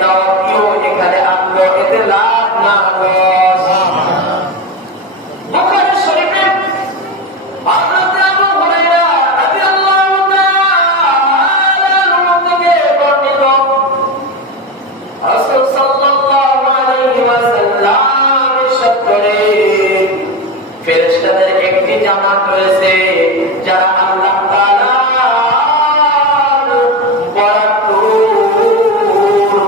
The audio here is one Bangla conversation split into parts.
দাওয়াতিও এখানে আনলো, এতে লাভ না লস। বুখারী শরীফে হযরত আবু হুরায়রা রাদিয়াল্লাহু তাআলা আনহু থেকে বর্ণিত, রাসূল সাল্লাল্লাহু আলাইহি ওয়াসাল্লাম ইরশাদ করেন, ফেরেশতাদের একটি জামাত রয়েছে যারা আল্লাহ তাআলার বরাতুর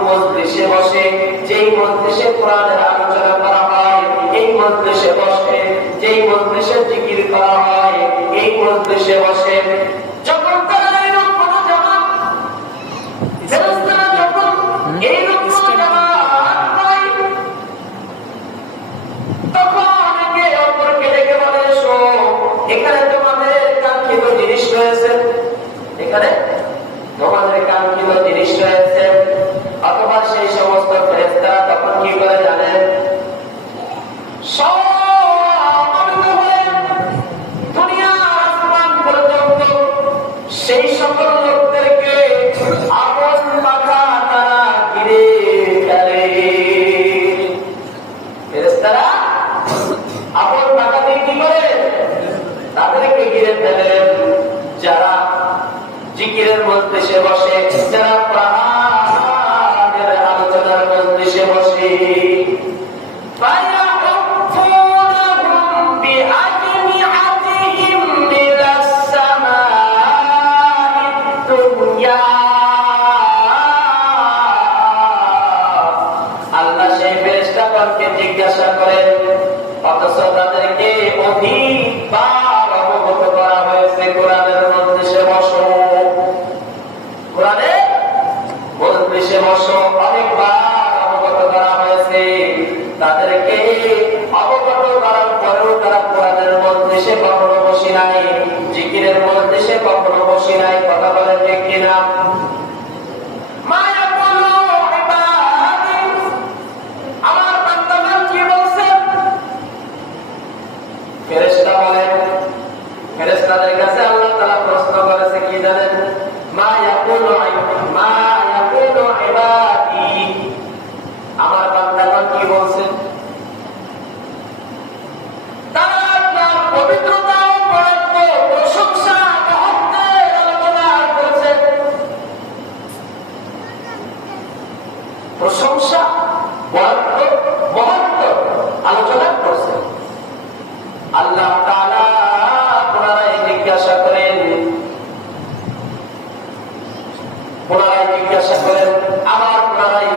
মজলিসে বসে, যেই মজলিসে কোরআনের আলোচনা করা হয়, এই মজলিসে বসে, যেই মজলিসে জিকির করা হয়, এই মজলিসে বসে। যখন তারা এরকম কোনো জামাত, ফেরেশতারা যখন এইরকম কোনো জামাত পায়, তখন একে অপরকে ডেকে বলে, এসো, এখানে তোমাদের কাঙ্ক্ষিত জিনিস রয়েছে, এখানে তোমাদের কাঙ্ক্ষিত জিনিস রয়েছে। অথবা সেই সমস্ত ফেরেশতারা তখন কি করে জানেন? সমবেত হয়ে দুনিয়ার আসমান পর্যন্ত সেই সকল লোকদেরকে আপন মাথা তারা ঘিরে ফেলে। ফেরেশতারা আপন মাথা দিয়ে কি করে? তাদেরকে ঘিরে ফেলেন। যারা জিকিরের মজলিসে বসে, যারা কোরআনের আলোচনার মজলিসে বসে, আল্লাহ সেই ফেরেশতাগণকে জিজ্ঞাসা করেন, অথচ তাদেরকে অধিকবার অবগত করা হয়েছে কোরআনের মজলিসে বসো, কোরআনের মজলিসে বসো, অনেকবার অবগত করা হয়েছে। তাদেরকে অবগত করার পরেও তারা কোরআনের মজলিসে কখনো বসি নাই, জিকিরের মজলিসে কখনো বসি নাই। কথা বলেন ঠিক কিনা? আমার বান্দাগণ কি বলছে? ফেরেশতা বলেন, ফেরেশতাদের কাছে আল্লাহ তাআলা প্রশ্ন করেছে কি জানেন? মা ইয়াকুলু ইবাদি, আমার বান্দাগণ কি বলছে? তারা আপনার পবিত্রতা ও বরত্ব, প্রশংসা, মহত্বের আলোচনা করছে। প্রশংসা, বরত্ব, মহত্ব আলোচনা করছে। আল্লাহ